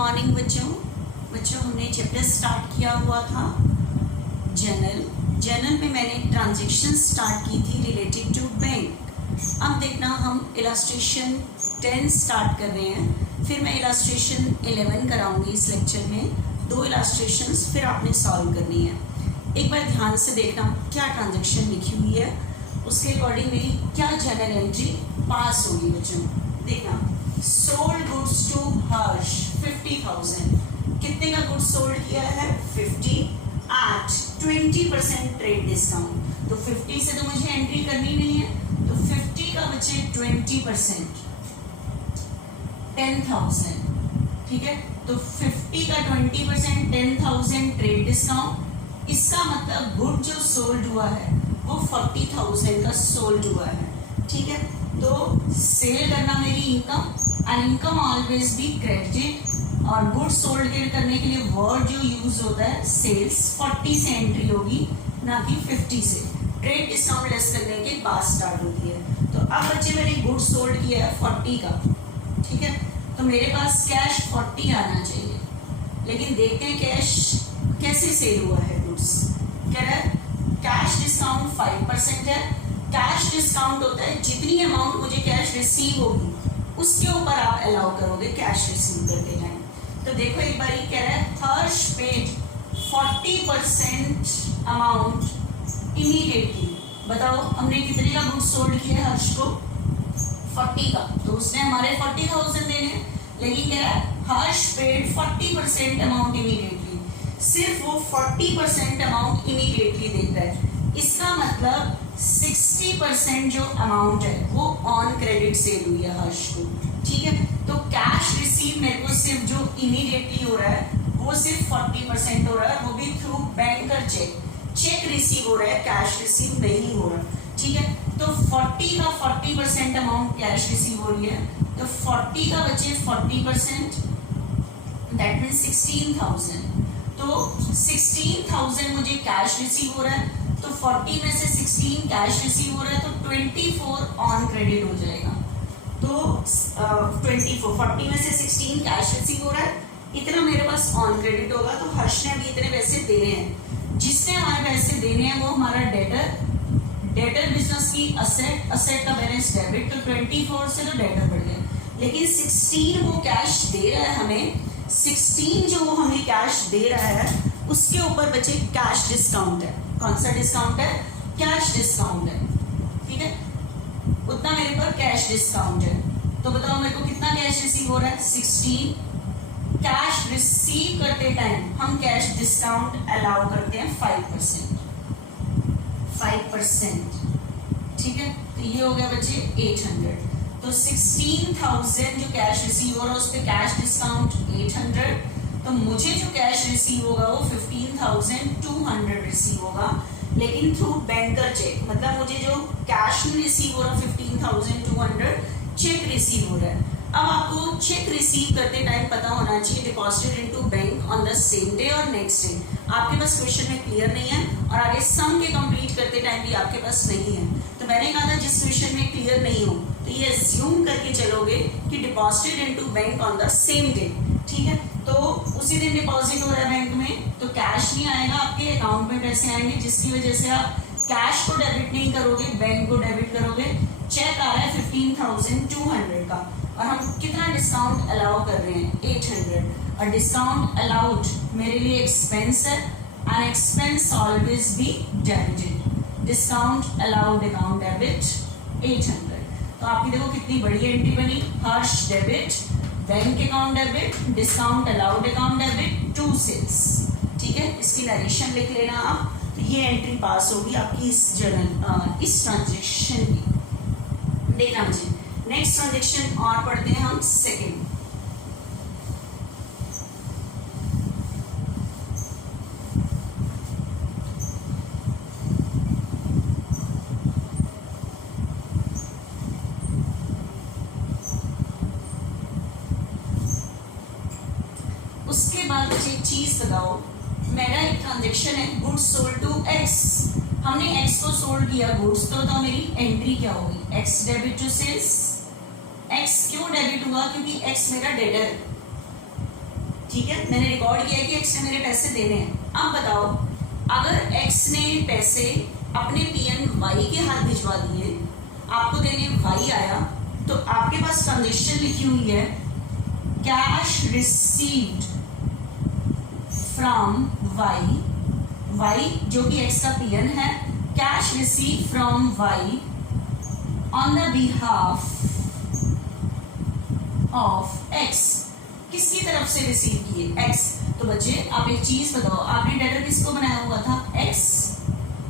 Morning बच्चों हमने chapter start किया हुआ था जर्नल में मैंने ट्रांजेक्शन स्टार्ट की थी रिलेटेड टू बैंक। अब देखना हम इलस्ट्रेशन 10 स्टार्ट कर रहे हैं, फिर मैं इलस्ट्रेशन 11 कराऊंगी इस लेक्चर में। 2 इलस्ट्रेशंस फिर आपने सॉल्व करनी है। एक बार ध्यान से देखना क्या ट्रांजेक्शन लिखी हुई है, उसके अकॉर्डिंग मेरी क्या जर्नल एंट्री पास होगी बच्चों। देखना, सोल्ड गुड्स टू हर्ष 50,000। कितने का गुड्स सोल्ड किया है? 50 एट 20% ट्रेड डिस्काउंट। तो 50 से तो मुझे एंट्री करनी नहीं है, तो 50 का बचे 20% 10,000। ठीक है, तो 50 का 20% 10,000 ट्रेड डिस्काउंट। इसका मतलब गुड जो सोल्ड हुआ है वो 40,000 का सोल्ड हुआ है। ठीक है, तो सेल करना मेरी income and income always be credited. और गुड सोल्ड करने के लिए वर्ड जो यूज होता है सेल्स, 40 से एंट्री होगी ना कि 50 से। ट्रेड डिस्काउंट लेस करने के बाद स्टार्ट होती है। तो अब बच्चे मैंने गुड सोल्ड किया है 40 का। ठीक है, तो मेरे पास कैश 40 आना चाहिए, लेकिन देखते हैं कैश कैसे सेल हुआ है गुड्स। कह रहा है कैश डिस्काउंट 5% है। कैश डिस्काउंट होता है जितनी अमाउंट मुझे कैश रिसीव होगी उसके ऊपर आप अलाउ करोगे कैश रिसीव करते टाइम। तो देखो एक बार कह रहा है हर्ष पेड 40% अमाउंट इमीडिएटली। बताओ हमने कितने का गुड सोल्ड किया है हर्ष को? 40 का, तो उसने हमारे 40,000 देने हैं। लेकिन कह रहा है हर्ष पेड 40% अमाउंट इमीडिएटली। सिर्फ वो 40% अमाउंट इमीडिएटली देता है। इसका मतलब 60% जो अमाउंट है वो ऑन क्रेडिट सेल हुई है हर्ष को। ठीक है, तो कैश रिसीव मेरे को सिर्फ जो इमीडिएटली हो रहा है वो सिर्फ 40% हो रहा है, वो भी थ्रू बैंकर चेक रिसीव हो रहा है, कैश रिसीव नहीं हो रहा। ठीक है, तो 40 का 40% अमाउंट कैश रिसीव हो रही है, तो 40 का बचे 40%, दैट मीन्स 16,000। तो 16,000 मुझे कैश रिसीव हो रहा है, तो 40 में से 16 कैश रिसीव हो रहा है, तो 24 ऑन क्रेडिट हो जाएगा। तो 24, 40 में से 16 कैश रिसीव हो रहा है, इतना मेरे पास ऑन क्रेडिट होगा। तो हर्ष ने अभी इतने पैसे देने हैं, जिसने हमारे पैसे देने हैं वो हमारा डेटर बिजनेस की असेट का बैलेंस डेबिट, तो 24 से तो डेटर बढ़ गया। लेकिन 16 वो कैश दे रहा है हमें, 16 जो वो हमें कैश दे रहा है उसके ऊपर बचे कैश डिस्काउंट है। कौन सा डिस्काउंट है? कैश डिस्काउंट है। ठीक है, उतना मेरे पर कैश डिस्काउंट है। तो बताओ मेरे को कितना कैश रिसीव हो रहा है? 16। कैश रिसीव करते टाइम हम कैश डिस्काउंट अलाउ करते हैं 5%। ठीक है, तो ये हो गया बच्चे 800। तो 16,000 जो कैश रिसीव हो रहा है उस पर कैश डिस्काउंट 800। तो मुझे जो कैश रिसीव होगा वो 15,200 रिसीव होगा, लेकिन थ्रू बैंकर चेक। मतलब मुझे जो कैश में रिसीव हो रहा है 15,200, चेक रिसीव हो रहा है। अब आपको चेक रिसीव करते टाइम पता होना चाहिए deposited into bank on the same day और नेक्स्ट डे। आपके पास क्वेश्चन में क्लियर नहीं है और आगे सम के कंप्लीट करते टाइम भी आपके पास नहीं है। तो मैंने कहा था जिस क्वेश्चन में क्लियर नहीं हो तो ये अज्यूम करके चलोगे कि deposited into bank on the same day. ठीक है, तो उसी दिन डिपॉजिट हो रहा है बैंक में, तो कैश नहीं आएगा, आपके अकाउंट में पैसे आएंगे, जिसकी वजह से आप कैश को डेबिट नहीं करोगे, बैंक को डेबिट करोगे। चेक आ रहा है 15,200 का, और हम कितना डिस्काउंट अलाउ कर रहे हैं? 800। और डिस्काउंट अलाउड मेरे लिए एक्सपेंस है, and expense always be debited. Discount allowed account debit 800। तो आपकी देखो कितनी बड़ी एंट्री बनी। Harsh debit, bank account debit, discount allowed account debit, 2 sales. ठीक है, इसकी नरेशन लिख लेना आप। तो ये एंट्री पास होगी आपकी इस ट्रांजेक्शन की। देखना मुझे नेक्स्ट ट्रांजेक्शन और पढ़ते हैं हम सेकेंड। उसके बाद मुझे एक चीज बताओ, मेरा एक ट्रांजेक्शन है गुड्स सोल्ड टू एक्स। हमने एक्स को सोल्ड किया गुड्स, तो बताओ मेरी एंट्री क्या होगी? X debit to sales. X क्यों डेबिट हुआ? क्योंकि एक्स मेरा डेटर है। ठीक है, मैंने रिकॉर्ड किया कि एक्स ने मेरे पैसे देने हैं। अब बताओ, अगर एक्स ने पैसे अपने पीएन वाई के हाथ भिजवा दिए, आपको देने वाई आया, तो आपके पास ट्रांजेक्शन लिखी हुई है cash received from Y, Y जो कि एक्स का पीएन है, cash receive from Y on the behalf of X. किसकी तरफ से रिसीव किए? एक्स। तो बच्चे आप एक चीज बताओ, आपने डेटर किसको बनाया हुआ था? एक्स।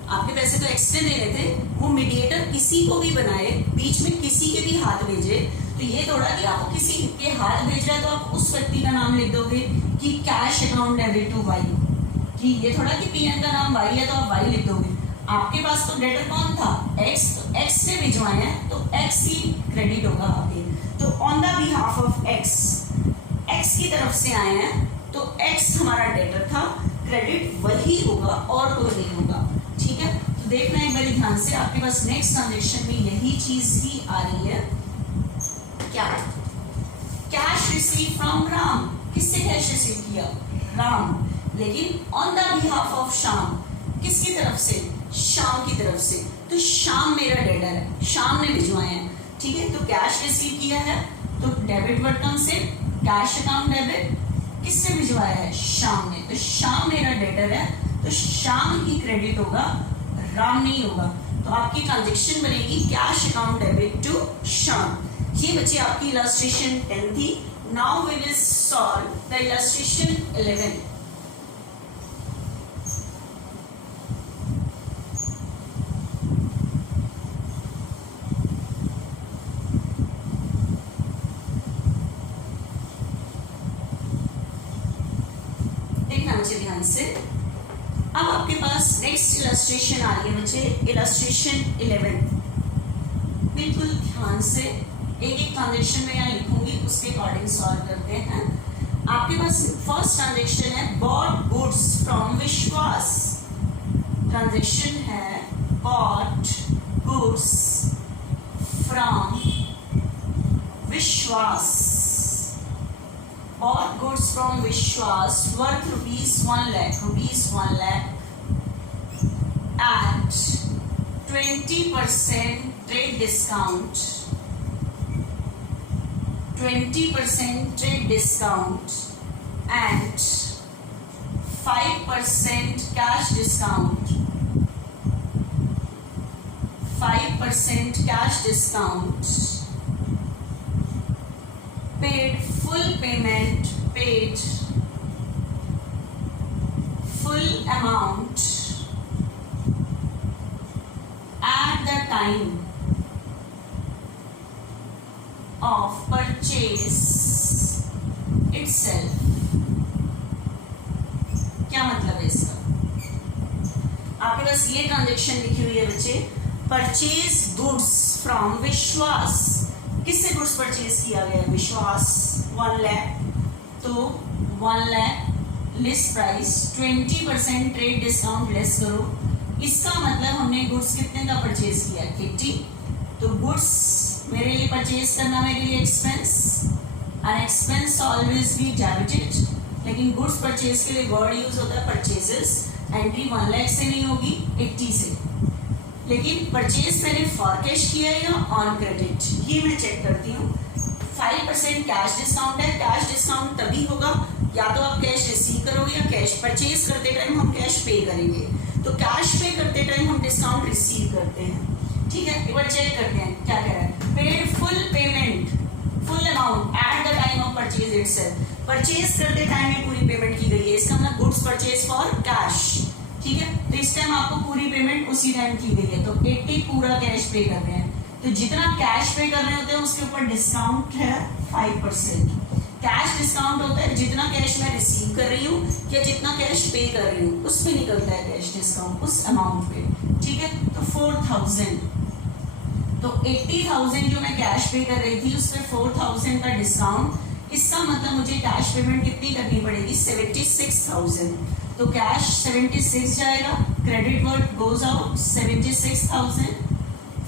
आपके पैसे तो एक्स ने देने थे, वो मीडिएटर किसी को भी बनाए, बीच में किसी के भी हाथ भेजे, तो ये थोड़ा कि आपको किसी के हाथ भेज रहा है तो आप उस व्यक्ति का नाम लिख दोगे कि cash account debit to Y, कि ये थोड़ा कि पीएन का नाम वाई है तो आप वाई लिख दोगे। आपके पास तो डेटर कौन था? एक्स। तो एक्स ने भिजवाए हैं तो एक्स ही क्रेडिट होगा आपके। तो on the behalf of x, x की तरफ से आए हैं तो एक्स हमारा डेटर था, क्रेडिट वही होगा और कोई नहीं होगा। ठीक है, तो देखना एक बार ध्यान से, आपके पास नेक्स्ट ट्रांजेक्शन में यही चीज ही आ रही है। क्या? Cash receive from Ram. किससे कैश रिसीव किया? राम। लेकिन on the behalf of Shyam, किसकी तरफ से? श्याम की तरफ से। तो श्याम मेरा डेटर है, श्याम ने भिजवाए हैं। ठीक है, तो कैश रिसीव किया है तो डेबिट बटन से कैश अकाउंट डेबिट, किसने भिजवाया है? श्याम ने। तो श्याम मेरा डेटर है तो श्याम ही क्रेडिट होगा, राम नहीं होगा। तो आपकी ट्रांजेक्शन बनेगी cash account debit to Shyam. ये बच्चे आपकी इलस्ट्रेशन 10 थी। Now we will solve the illustration 11। देखना बच्चे ध्यान से। अब आपके पास नेक्स्ट इलस्ट्रेशन आ रही है बच्चे, इलस्ट्रेशन 11। बिल्कुल ध्यान से एक एक ट्रांजेक्शन में यहाँ लिखूंगी, उसके अकॉर्डिंग सॉल्व करते हैं। आपके पास फर्स्ट ट्रांजेक्शन है बॉट गुड्स फ्रॉम विश्वास। ट्रांजेक्शन है बॉट गुड्स फ्रॉम विश्वास। Bought goods from Vishwas worth rupees 1 lakh at 20% trade discount, 20% trade discount and 5% cash discount, 5% cash discount, paid full payment, paid full amount at the time of purchase itself। क्या मतलब है इसका? आपके पास ये transaction लिखी हुई है बच्चे, परचेज गुड्स फ्रॉम विश्वास। किससे गुड्स परचेज किया गया है? विश्वास। 1 लाख, तो 1 lakh list price, 20% trade discount less करो। इसका मतलब हमने गुड्स कितने का परचेज किया? 80। तो गुड्स मेरे लिए परचेज करना मेरे लिए expense, and expense always be debited. लेकिन गुड्स परचेज के लिए वर्ड यूज होता है परचेजेस। एंट्री 1 लाख से नहीं होगी, 80 से। लेकिन परचेज मैंने फॉर कैश किया है या ऑन क्रेडिट, ये मैं चेक करती हूँ। 5% कैश डिस्काउंट है। कैश डिस्काउंट तभी होगा या तो आप कैश रिसीव करोगे या कैश परचेज करते टाइम हम कैश पे करेंगे। तो कैश पे करते टाइम हम डिस्काउंट रिसीव करते हैं। ठीक है, एक बार चेक करते हैं क्या कह रहा है। Paid full payment, full amount at the time of purchase itself. Purchase करते टाइम में पूरी पेमेंट की गई है, इसका मतलब गुड्स परचेज फॉर कैश। ठीक है, तो इस टाइम आपको पूरी पेमेंट उसी टाइम की गई है, तो 80 पूरा कैश पे कर रहे हैं। तो जितना कैश पे कर रहे होते हैं उसके ऊपर डिस्काउंट है 5%। कैश डिस्काउंट होता है जितना कैश मैं रिसीव कर रही हूँ या जितना कैश पे कर रही हूँ उस पे निकलता है कैश डिस्काउंट, उस अमाउंट पे। ठीक है, तो 4000, तो 80,000 जो मैं कैश पे कर रही थी उस पे 4000 का डिस्काउंट। इसका मतलब मुझे कैश पेमेंट कितनी करनी पड़ेगी? 76,000। तो कैश 76 जाएगा, क्रेडिट वर्ड गोज आउट 76,000।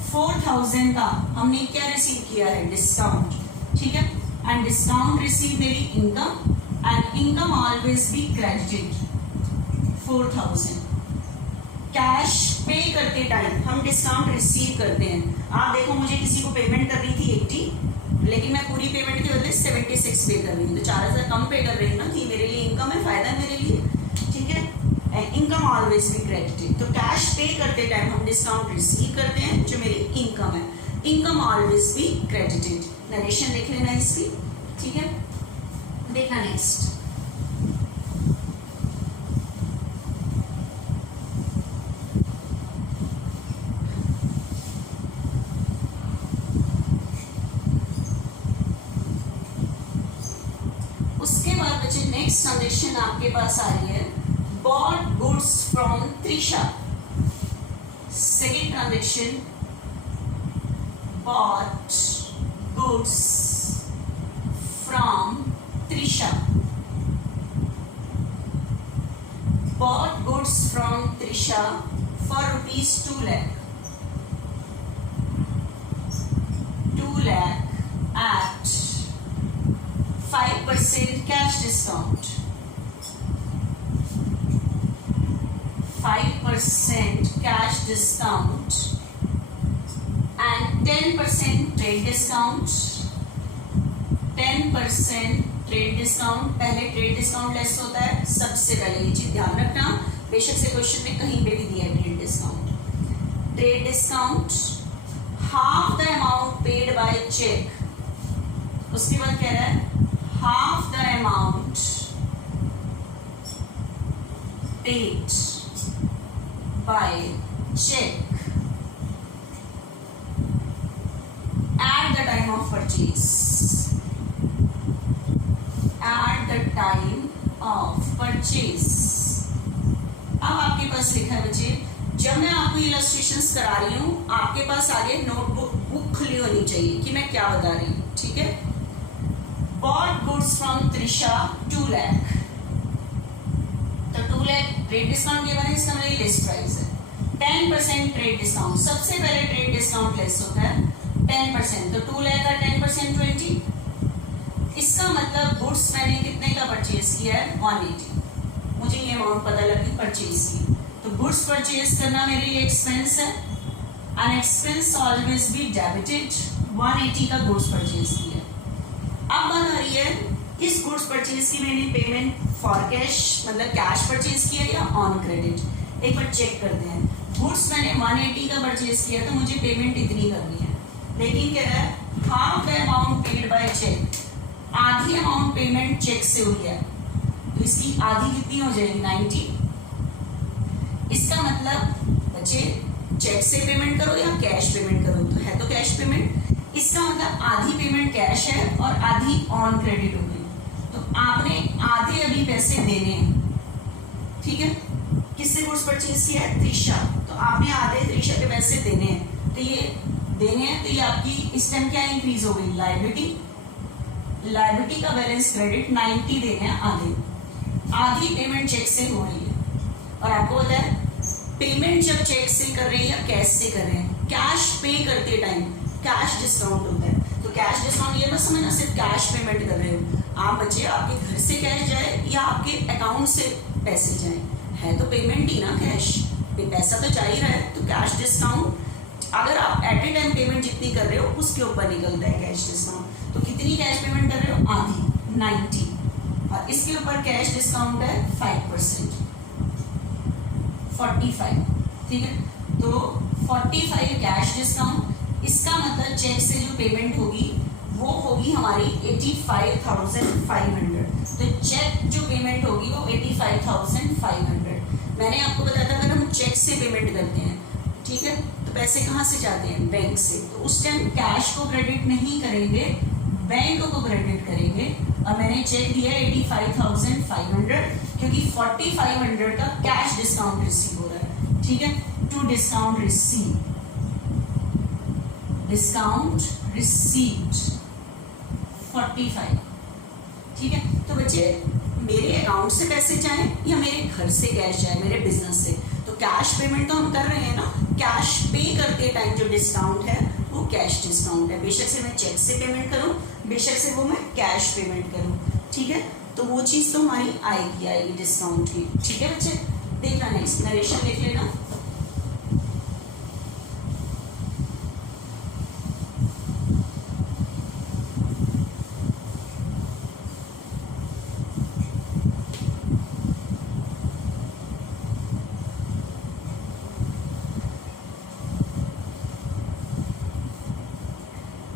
4,000 का हमने क्या रिसीव किया है? डिस्काउंट। ठीक है, एंड डिस्काउंट रिसीव मेरी income, and income always be credited 4000। Cash पे करते टाइम हम डिस्काउंट रिसीव करते हैं। आप देखो मुझे किसी को पेमेंट करनी थी 80, लेकिन मैं पूरी पेमेंट के बदले 76 पे कर रही हूँ, तो 4000 कम पे कर रही हूँ ना, कि मेरे लिए इनकम है, फायदा है मेरे लिए, ठीक है। इनकम ऑलवेज बी क्रेडिटेड, तो कैश पे करते टाइम हम डिस्काउंट रिसीव करते हैं जो मेरी इनकम है। Income always be credited. Narration देख लेना इसकी, ठीक है। देखना नेक्स्ट, उसके बाद बच्चे नेक्स्ट ट्रांजेक्शन आपके पास आ रही है, bought goods from Trisha। Second transaction, bought goods from Trisha। bought goods from Trisha for rupees 2 lakh। 2 lakh at 5% cash discount। 5% cash discount and 10% trade discount। 10% trade discount, पहले trade discount less होता है सबसे पहले, ये चीज ध्यान रखना, बेशक से क्वेश्चन में कहीं पे भी दिया है trade discount. Trade discount half the amount paid by cheque. उसके बाद कह रहा है half the amount paid by cheque at the time of purchase। at the time of purchase। अब आपके पास लिखा है बच्चे, जब मैं आपको इलस्ट्रेशंस करा रही हूं, आपके पास आगे नोटबुक बुक खुली होनी चाहिए कि मैं क्या बता रही हूं, ठीक है। bought goods from Trisha 2 lakh, तो 2 lakh ट्रेड डिस्काउंट के बने, इसका मतलब लिस्ट प्राइस है। 10% ट्रेड डिस्काउंट, सबसे पहले ट्रेड डिस्काउंट लेस होता है 10%, तो 2 लाख का 10% 20। इसका मतलब गुड्स मैंने कितने का परचेज किया है 180, मुझे ये अमाउंट पता लगी परचेज की, तो गुड्स परचेज करना मेरे लिए एक्सपेंस है, an expense always be debited. 180 का गुड्स परचेज किया। अब बात आ रही है इस गुड्स परचेज की मैंने पेमेंट फॉर कैश मतलब कैश परचेज किया या ऑन क्रेडिट। एक बार चेक करते हैं, गुड्स मैंने 180 का परचेज किया तो मुझे पेमेंट इतनी करनी है, लेकिन क्या है half the amount paid by cheque, आधी अमाउंट पेमेंट चेक से हुई है, तो इसकी आधी कितनी हो जाएगी 90। इसका मतलब बच्चे चेक से पेमेंट करो या कैश पेमेंट करो, तो है तो कैश पेमेंट, इसका मतलब आधी पेमेंट कैश है और आधी ऑन क्रेडिट हो गई, तो आपने आधे अभी पैसे देने हैं, ठीक है। किससे गुड्स परचेज किया है त्रिशा, तो आपने आधे त्रिशा के पैसे देने हैं, तो ये देने हैं, तो ये आपकी इस टाइम क्या इंक्रीज हो गई लायबिलिटी का बैलेंस क्रेडिट 90 देने हैं आधी पेमेंट चेक से हो रही है। और आपको पता है पेमेंट जब चेक से कर रहे हैं या कैश से कर रहे हैं, कैश पे करते टाइम कैश डिस्काउंट होता है, तो कैश डिस्काउंट ये मत समझना सिर्फ कैश पेमेंट कर रहे हो आप, बच्चे आपके घर से कैश जाए या आपके अकाउंट से पैसे जाए, है तो पेमेंट ही ना, कैश पे पैसा तो जा ही रहा है, तो कैश डिस्काउंट अगर आप एट ए टाइम पेमेंट जितनी कर रहे हो उसके ऊपर निकलता है कैश डिस्काउंट। तो कितनी कैश पेमेंट कर रहे हो आधी 90, और इसके ऊपर कैश डिस्काउंट है 5% 45, ठीक है। तो 45 कैश डिस्काउंट, इसका मतलब चेक से जो पेमेंट होगी वो होगी हमारी 85,500, तो चेक जो पेमेंट होगी वो 85,500। मैंने आपको बताया था अगर हम चेक से पेमेंट करते हैं, ठीक है, तो पैसे कहाँ से जाते हैं बैंक से, तो उस टाइम कैश को क्रेडिट नहीं करेंगे, बैंक को क्रेडिट करेंगे, और मैंने चेक दिया 85,500 क्योंकि 4,500 का कैश डिस्काउंट रिसीव हो रहा है, ठीक है। टू डिस्काउंट रिसीव्ड 45, ठीक है। तो बच्चे मेरे अकाउंट से पैसे जाएं या मेरे घर से कैश जाए मेरे बिजनेस से, तो कैश पेमेंट तो हम कर रहे हैं ना, कैश पे करते टाइम जो डिस्काउंट है वो कैश डिस्काउंट है, बेशक से मैं चेक से पेमेंट करूं, बेशक से वो मैं कैश पेमेंट करूं, ठीक है। तो वो चीज तो हमारी आएगी डिस्काउंट की। ठीक है बच्चे, देखना नेक्स्ट नरेशन देख लेना।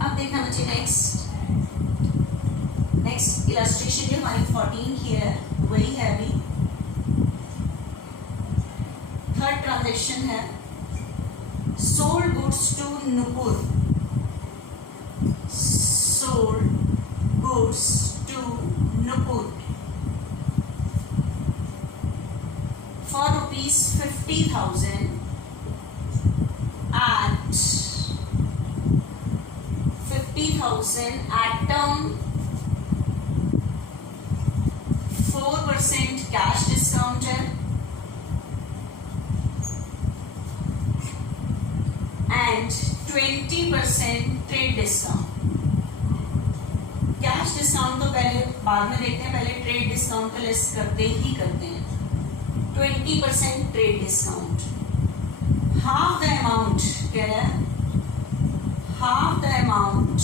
अब देखना बच्चे नेक्स्ट इलस्ट्रेशन जो हमारी 14 की है वही है अभी थर्ड ट्रांजेक्शन है। Sold goods to Nupur, sold goods to Nupur for ₹50,000 at 50,000 at term 4% cash discount है and 20% trade discount। Cash discount तो पहले बाद में देखते हैं, पहले ट्रेड डिस्काउंट तो लेस करते हैं। 20% trade discount, half the amount कह रहा है, half the amount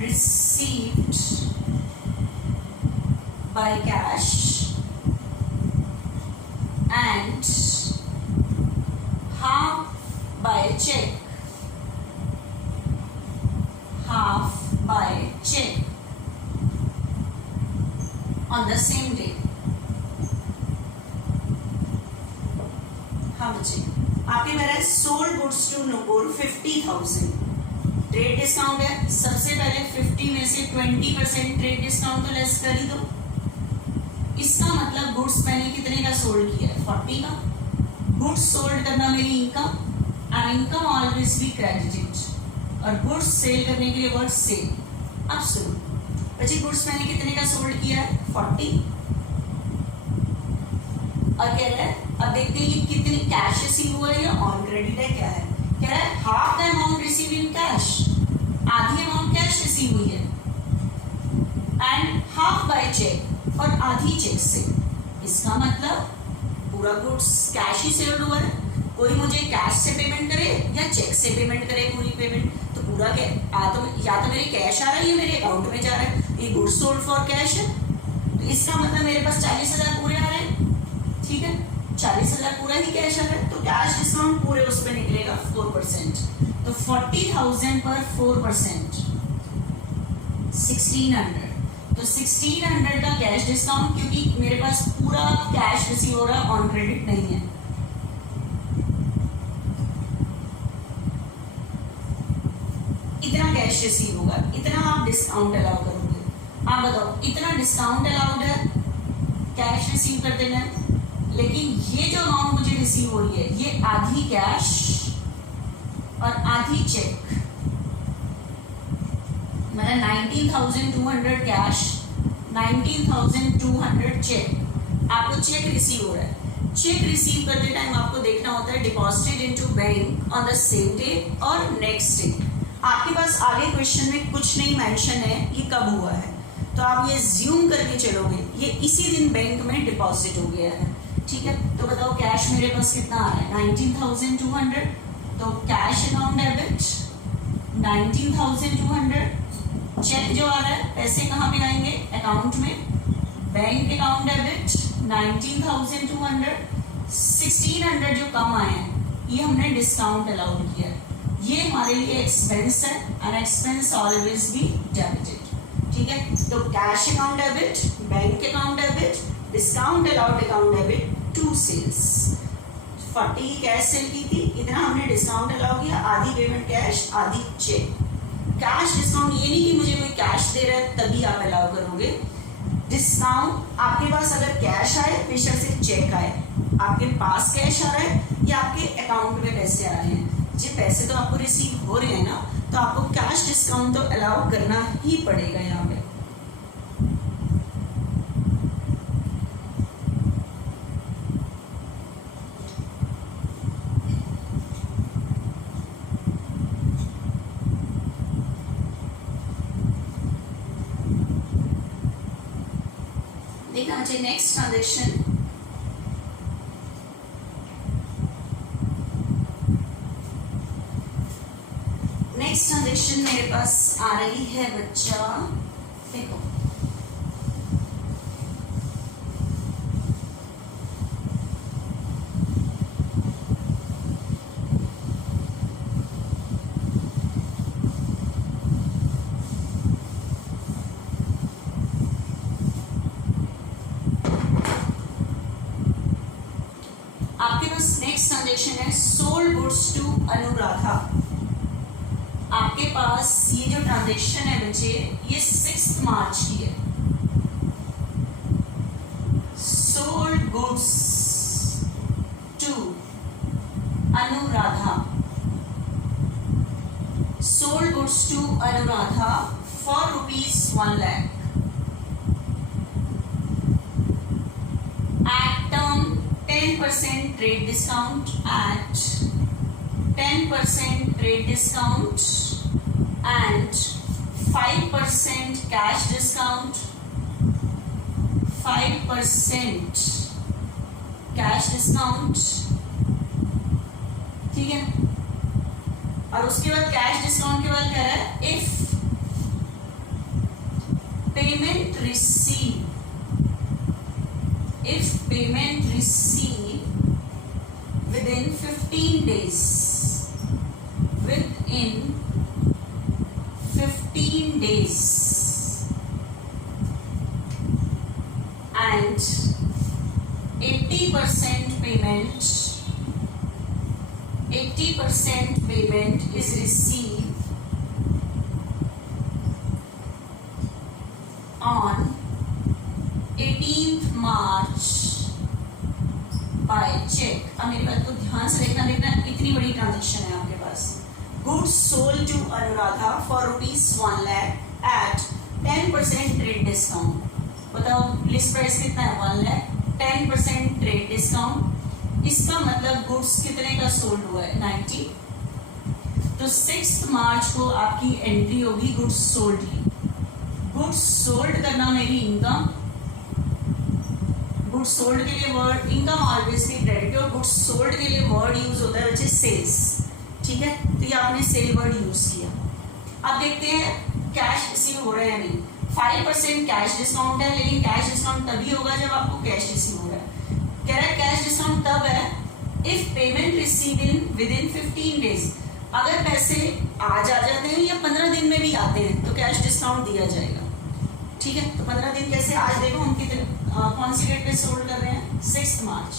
received by cash and half by check, half by check on the same day। हाँ बच्चे, आपके मेरा sold goods to Nupur 50,000 trade discount है। सबसे पहले 50 में से 20% ट्रेड डिस्काउंट तो लेस कर ही दो। इसका मतलब गुड्स मैंने कितने का सोल्ड किया है? 40 का। गुड्स सोल्ड करना मेरी income, and income always be credited, और गुड्स सेल करने के लिए वर्ड सेल। अब सुनो बच्चे, गुड्स मैंने कितने का सोल्ड किया है? 40। और कह रहा है, अब देखते हैं कि कितनी कैश रिसीव हुआ है या ऑन क्रेडिट है, क्या है? कह रहा है half the amount receive in cash, आधी अमाउंट कैश रिसीव हुई है, एंड हाफ बाय चेक, और आधी चेक से। इसका मतलब पूरा गुड्स कैश ही सेल्ड हुआ है। कोई मुझे कैश से पेमेंट करे या चेक से पेमेंट करे पूरी पेमेंट, तो पूरा या तो मेरे कैश आ रहा है या मेरे अकाउंट में जा रहा है। ये गुड्स सोल्ड फॉर कैश है, तो इसका मतलब मेरे पास 40,000 पूरे आ रहे हैं। ठीक है, 40,000 पूरा ही कैश आ रहा है, तो कैश डिस्काउंट पूरे उस पर निकलेगा 4%। तो 40,000 पर 4% 1600, तो 1600 का कैश डिस्काउंट, क्योंकि मेरे पास पूरा कैश रिसीव हो रहा है, ऑन क्रेडिट नहीं है। इतना कैश रिसीव होगा, इतना आप डिस्काउंट अलाउ करोगे। आप बताओ, इतना डिस्काउंट अलाउड है कैश रिसीव कर देना है, लेकिन ये जो अमाउंट मुझे रिसीव हो रही है, ये आधी कैश और आधी चेक, मतलब 19,200 कैश, 19,200 चेक। आपको चेक रिसीव हो रहा है। चेक रिसीव करते टाइम आपको देखना होता है deposited into bank on the same day और नेक्स्ट डे। आपके पास आगे क्वेश्चन में कुछ नहीं मेंशन है ये कब हुआ है, तो आप ये ज्यूम करके चलोगे ये इसी दिन बैंक में डिपॉजिट हो गया है। ठीक है, तो बताओ कैश मेरे पास कितना आ रहा है? 19,200, तो कैश अकाउंट डेबिट 19,200। चेक जो आ रहा है, पैसे कहाँ पे आएंगे? अकाउंट में। Bank account debit 19,200। 1,600 जो कम आए हैं ये हमने डिस्काउंट अलाउड किया है, ये हमारे लिए एक्सपेंस है, and expense always be debited. ठीक है, तो cash account debit, bank account debit, discount allowed account debit to sales. 40 cash sale की थी, इतना हमने डिस्काउंट अलाउ किया, आधी पेमेंट कैश आधी चेक। कैश डिस्काउंट ये नहीं कि मुझे कोई कैश दे रहा है तभी आप अलाउ करोगे। डिस्काउंट आपके पास अगर कैश आए, बेशक से चेक आए, आपके पास कैश आ रहा है या आपके अकाउंट में पैसे आ रहे हैं, जी पैसे तो आपको रिसीव हो रहे हैं ना, तो आपको कैश डिस्काउंट तो अलाउ करना ही पड़ेगा यहाँ पे। देखना मुझे नेक्स्ट ट्रांजेक्शन। नेक्स्ट ट्रांजेक्शन मेरे पास आ रही है बच्चा, देखो आपके पास नेक्स्ट ट्रांजेक्शन है सोल्ड गुड्स टू अनुराधा। आपके पास ये जो ट्रांजेक्शन है बच्चे ये 6 मार्च की है। Sold goods to Anuradha, sold goods to Anuradha for ₹1 lakh at term 10% trade discount, at 10% trade discount and 5% cash discount, 5% cash discount, ठीक है। और उसके बाद कैश डिस्काउंट के बाद कह रहा है if payment receive, if payment received within 15 days, within 15 days and 80% payment, 80% payment is received on 18th March by check। अब मेरी बात को ध्यान से देखना, इतनी बड़ी ट्रांजेक्शन है आपके पास। Goods sold to Anuradha for ₹1 lakh at 10% trade discount. बताओ लिस्ट प्राइस कितना है? 1 lakh, 10% ट्रेड डिस्काउंट, इसका मतलब गुड्स कितने का सोल्ड हुआ है? 90। तो 6 मार्च को आपकी एंट्री होगी गुड्स सोल्ड की। गुड्स सोल्ड करना मेरी इनकम, गुड्स सोल्ड के लिए वर्ड इनकम ऑब्वियसली क्रेडिट, और गुड्स सोल्ड के लिए वर्ड यूज होता है बच्चे सेल्स, ठीक है। तो ये आपने सेल वर्ड यूज किया। अब देखते हैं कैश रिसीव हो रहा है या नहीं। 5% कैश डिस्काउंट है, लेकिन कैश डिस्काउंट तभी होगा जब आपको कैश रिसीव हो रहा है। कह रहा है कैश डिस्काउंट तब है if payment receive in within 15 days. अगर पैसे आज आ जाते हैं या 15 दिन में भी आते हैं तो कैश डिस्काउंट दिया जाएगा, ठीक है। तो 15 दिन कैसे? आज देखो हम कितने कौन सी डेट पे सोल्ड कर रहे हैं? 6 मार्च।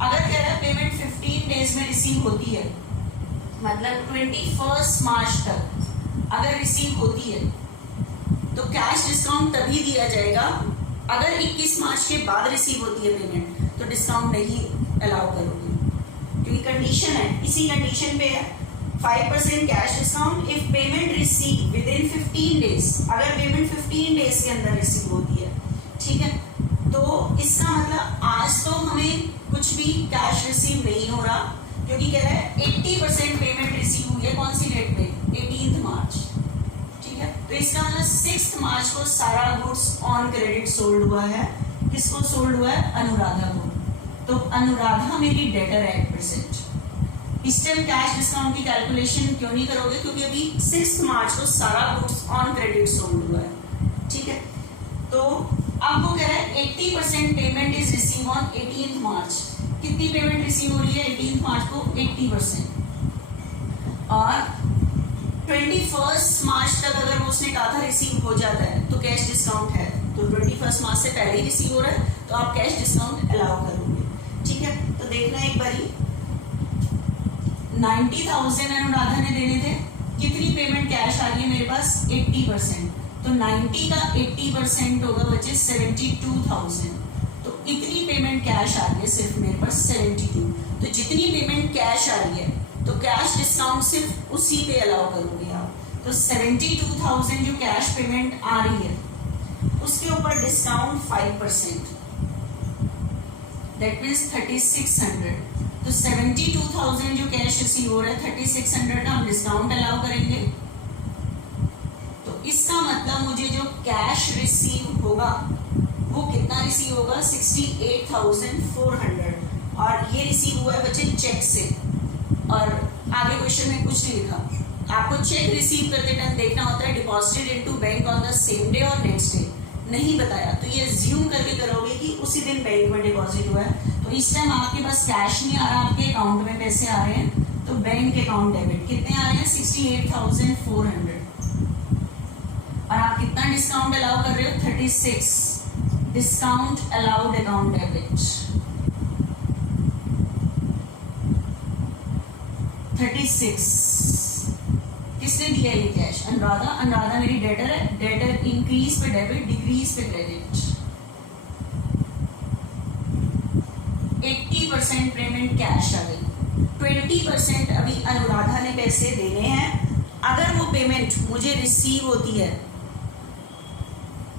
अगर कह रहा है पेमेंट 15 डेज में रिसीव होती है, मतलब 21 मार्च तक अगर रिसीव होती है तो कैश डिस्काउंट तभी दिया जाएगा। अगर 21 मार्च के बाद रिसीव होती है पेमेंट तो डिस्काउंट नहीं अलाउ करोगे, क्योंकि कंडीशन है, इसी कंडीशन पे है 5% cash discount if payment receive with in 15 days. अगर पेमेंट 15 डेज के अंदर रिसीव होती है, ठीक है। तो इसका मतलब आज तो हमें कुछ भी कैश रिसीव नहीं हो रहा, क्योंकि कह रहा है 80% पेमेंट रिसीव हुई है। कौन सी डेट पे? 18 मार्च, ठीक है। तो इसका मतलब 6 मार्च को सारा गुड्स ऑन क्रेडिट सोल्ड हुआ है। किसको सोल्ड हुआ है? अनुराधा को। तो अनुराधा मेरी डेटर है एट प्रेजेंट। इस टाइम कैश डिस्काउंट की कैलकुलेशन क्यों नहीं करोगे? क्योंकि अभी 6 मार्च को सारा गुड्स ऑन क्रेडिट सोल्ड हुआ है, ठीक है। तो अब वो कह रहा है 80% पेमेंट इज रिसीव ऑन 18 मार्च। कितनी पेमेंट रिसीव हो रही है 18 मार्च को? 80%। और 21 मार्च तक अगर वो उसने कहा था रिसीव हो जाता है तो कैश डिस्काउंट है, तो 21 मार्च से पहले ही रिसीव हो रहा है तो आप कैश डिस्काउंट अलाउ करोगे, ठीक है। तो देखना एक बारी 90,000 अनुराधा ने देने थे, कितनी पेमेंट कैश आ रही है मेरे पास? 80%। तो 90 का 80% होगा बच्चे 72,000। तो इतनी पेमेंट कैश आ रही है सिर्फ मेरे पास 72। तो जितनी पेमेंट कैश आ रही है तो कैश डिस्काउंट सिर्फ उसी पे अलाउ करोगे आप। तो 72,000 जो कैश पेमेंट आ रही है उसके ऊपर डिस्काउंट 5%, दैट मीन्स 3600। तो 72,000 जो कैश रिसीव हो रहा है 3600 का हम डिस्काउंट अलाउ करेंगे। तो इसका मतलब मुझे जो कैश रिसीव होगा वो कितना रिसीव होगा 68,400 और ये रिसीव हुआ है बच्चे चेक से। और आगे क्वेश्चन में कुछ नहीं लिखा, आपको चेक रिसीव करते टाइम देखना होता है deposited into bank on the same day और नेक्स्ट डे, नहीं बताया तो ये अज्यूम करके करोगे कि उसी दिन बैंक में डिपॉजिट हुआ है। तो इस टाइम आपके पास कैश नहीं आ रहा, आपके अकाउंट में पैसे आ रहे हैं, तो बैंक अकाउंट डेबिट कितने आ रहे हैं 68,400 और आप कितना डिस्काउंट अलाउ कर रहे हो 36, डिस्काउंट अलाउड अकाउंट डेबिट 36। किसने दिया ये कैश? अनुराधा। अनुराधा मेरी डेटर है, डेटर इंक्रीज पे डेबिट, डिक्रीज पे क्रेडिट। 80% पेमेंट कैश आ गई, 20% अभी अनुराधा ने पैसे देने हैं। अगर वो पेमेंट मुझे रिसीव होती है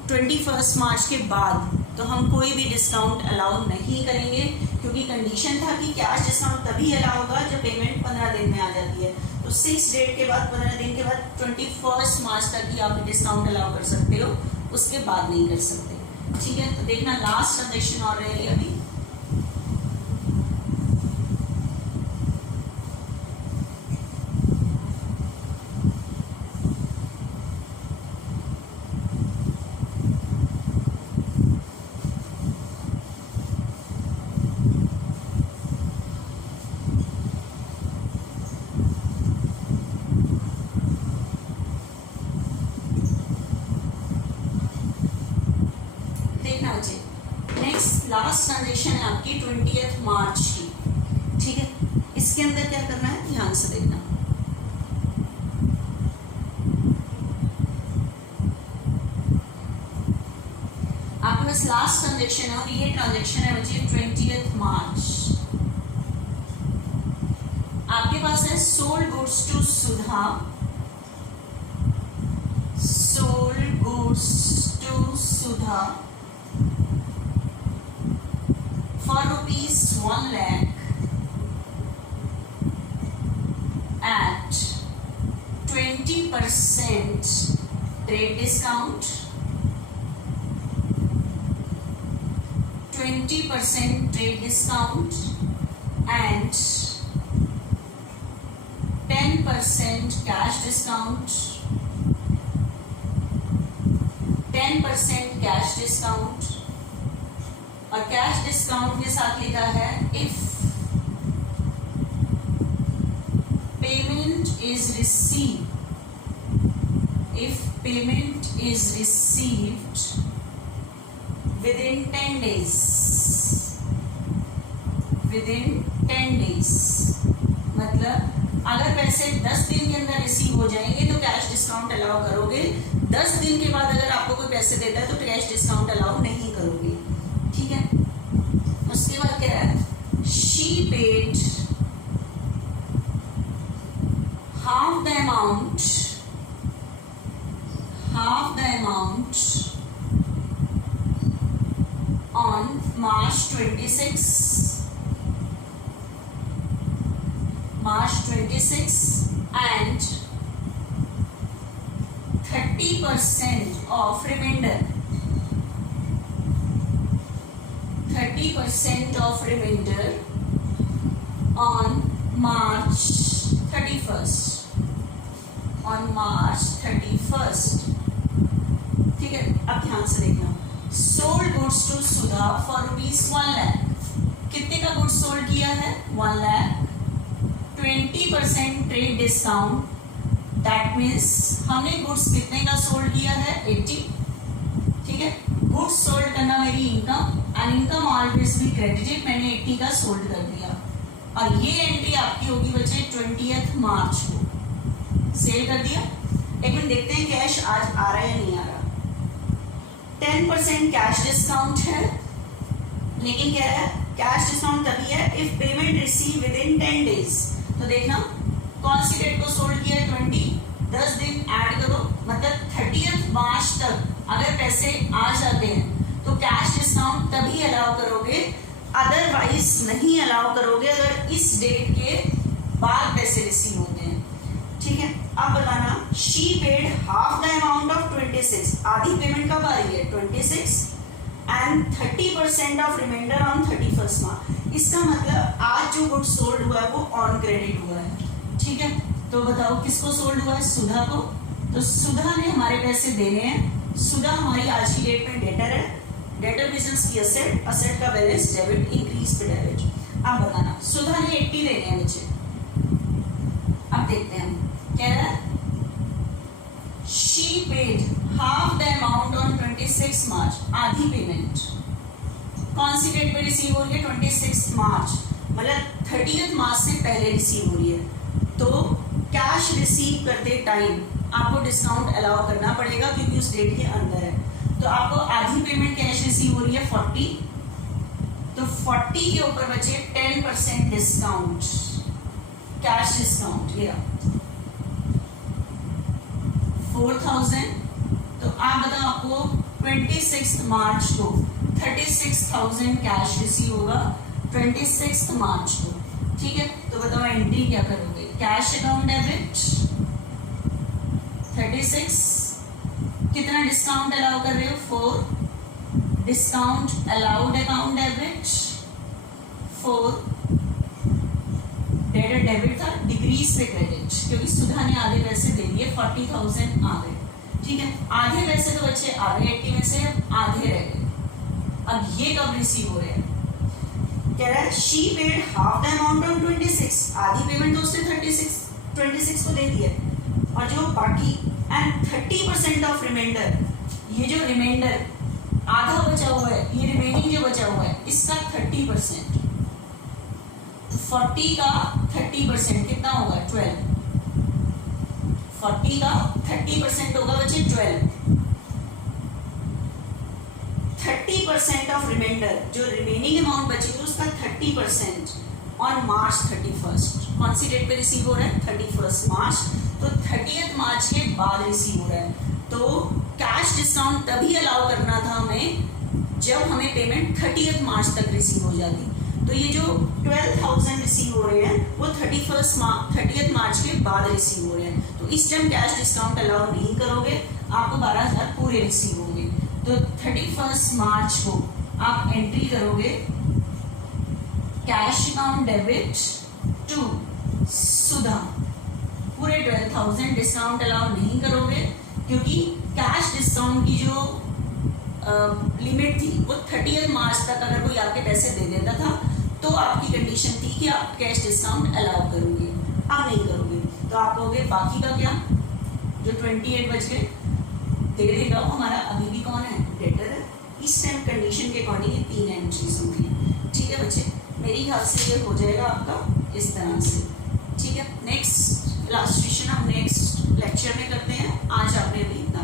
21 मार्च के बाद तो हम कोई भी डिस्काउंट अलाउ नहीं करेंगे, क्योंकि कंडीशन था कि कैश डिस्काउंट तभी अलाउ होगा जब पेमेंट 15 दिन में आ जाती है। तो 6 डेट के बाद 15 दिन के बाद 21 मार्च तक ही आप डिस्काउंट अलाउ कर सकते हो, उसके बाद नहीं कर सकते। ठीक है, तो देखना लास्ट ट्रांजेक्शन और रह रही अभी। लास्ट ट्रांजेक्शन है आपकी 20 मार्च की। ठीक है, इसके अंदर क्या करना है ध्यान से देखना। आपके पास लास्ट ट्रांजेक्शन है और ये ट्रांजेक्शन है बच्चे 20 मार्च। आपके पास है sold goods to Sudha, sold goods to Sudha for rupees 1 lakh at 20% trade discount, 20% trade discount and 10% cash discount, 10% cash discount और कैश डिस्काउंट के साथ लिखा है if payment is received with in 10 days, मतलब अगर पैसे 10 दिन के अंदर रिसीव हो जाएंगे तो कैश डिस्काउंट अलाउ करोगे, 10 दिन के बाद अगर आपको कोई पैसे देता है तो कैश डिस्काउंट अलाउ नहीं करोगे। ठीक है, उसके बाद क्या है she paid half the amount on March 26 and 30% of remainder 30% of remainder on March 31st. ठीक है, अब ध्यान से देखना। Sold goods to Sudha for rupees 1 lakh, कितने का गुड्स सोल्ड किया है 1 lakh, 20% trade discount, that means हमने गुड्स कितने का सोल्ड किया है 80। ठीक है, गुड्स सोल्ड करना मेरी income and income always be credited, मैंने 80 का सोल्ड कर दिया और ये एंट्री आपकी होगी बच्चे 20 मार्च को सेल कर दिया। लेकिन देखते हैं कैश आज आ रहा है या नहीं आ रहा। 10% कैश डिस्काउंट है, लेकिन कह रहा है कैश डिस्काउंट तभी है if payment receive with in 10 days. तो देखना कौन सी डेट को सोल्ड किया है 20, 10 दिन ऐड करो, मतलब 30 मार्च तक अगर पैसे आ जाते हैं तो कैश डिस्काउंट तभी अलाउ करोगे, अदरवाइज नहीं अलाउ करोगे अगर इस डेट के बाद पैसे रिसीव होते हैं। ठीक है, अब बताना she paid half the amount of 26, आधी पेमेंट कब आ रही है 26 and 30% off reminder on 31st March. इसका मतलब आज जो गुड सोल्ड हुआ है वो ऑन क्रेडिट हुआ है, ठीक है। तो बताओ किसको सोल्ड हुआ है? सुधा को। तो सुधा ने हमारे पैसे देने हैं। सुधा हमारी आज की डेट में डेटर है, डेटर बिजनेस की असेट, असेट का बैलेंस डेबिट, इंक्रीज पे डेबिट। अब बताना, सुधा ने 80 देने हैं नीचे। अब देखते हैं कह रहा है she paid half the amount on 26 मार्च, आधी पेमेंट कौन सी डेट पे रिसीव हो रही है? 26 मार्च, मतलब 30 मार्च से पहले रिसीव हो रही है। तो कैश रिसीव करते टाइम आपको डिस्काउंट अलाउ करना पड़ेगा क्योंकि उस डेट के अंदर है। तो आपको आधी पेमेंट कैश रिसीव हो रही है 40, तो 40 के ऊपर बचे 10% डिस्काउंट, कैश डिस्काउंट, ये 4000। तो आप बताओ आपको 26 मार्च को 36,000 कैश रिसीव होगा 26 मार्च को, ठीक है। तो बताओ एंट्री क्या करोगे? कैश अकाउंट डेबिट 36, कितना डिस्काउंट अलाउ कर रहे हो? 4, discount allowed account debit 4, debit debit था, डिक्रीज पे क्रेडिट क्योंकि सुधा ने आधे पैसे दे दिए, 40,000 आ गए, ठीक है। आधे पैसे तो बच्चे आ गए 80 में से, आधे रह गए। अब ये कब रिसीव हो रहे हैं? कह रहा है she paid half the amount on 26, आधी पेमेंट तो उसने 26 को दे दी है, और जो बाकी एंड 30% ऑफ रिमाइंडर, ये जो रिमाइंडर आधा बचा हुआ है, ये रिमेनिंग जो बचा हुआ है इसका 30%, 40 का 30% कितना होगा? 12, 40 का 30% होगा बच्चे 12, 30% ऑफ रिमाइंडर, जो रिमेनिंग अमाउंट बचेगी उसका 30% ऑन मार्च 31st, कौन सी डेट पे रिसीव हो रहा है? 31 मार्च, तो 30 मार्च के बाद रिसीव हो रहा है। तो कैश डिस्काउंट तभी अलाउ करना था हमें जब हमें पेमेंट 30 मार्च तक रिसीव हो जाती। तो ये जो 12,000 रिसीव हो रहे हैं वो 30 मार्च के बाद रिसीव हो रहे हैं। तो इस टाइम कैश डिस्काउंट अलाउ नहीं करोगे, आपको 12,000 पूरे रिसीव होंगे। तो 31 मार्च को आप एंट्री करोगे कैश अकाउंट डेबिट टू सुधा, पूरे 12,000 डिस्काउंट अलाउ नहीं करोगे क्योंकि कैश डिस्काउंट की जो लिमिट थी वो 30 मार्च तक अगर कोई आपके पैसे दे देता था तो आपकी कंडीशन थी कि आप कैश डिस्काउंट अलाउ करोगे, अब नहीं करोगे। तो आप कहोगे बाकी का क्या, जो 28 बच गए दे देगा वो हमारा अभी भी कौन है? डेटर है। इस टाइम कंडीशन के अकॉर्डिंग ये 3 एंट्रीज होंगी, ठीक है बच्चे। मेरी ख्याल से ये हो जाएगा आपका इस तरह से, ठीक है। नेक्स्ट इलस्ट्रेशन हम नेक्स्ट लेक्चर में करते हैं, आज आपने अभी इतना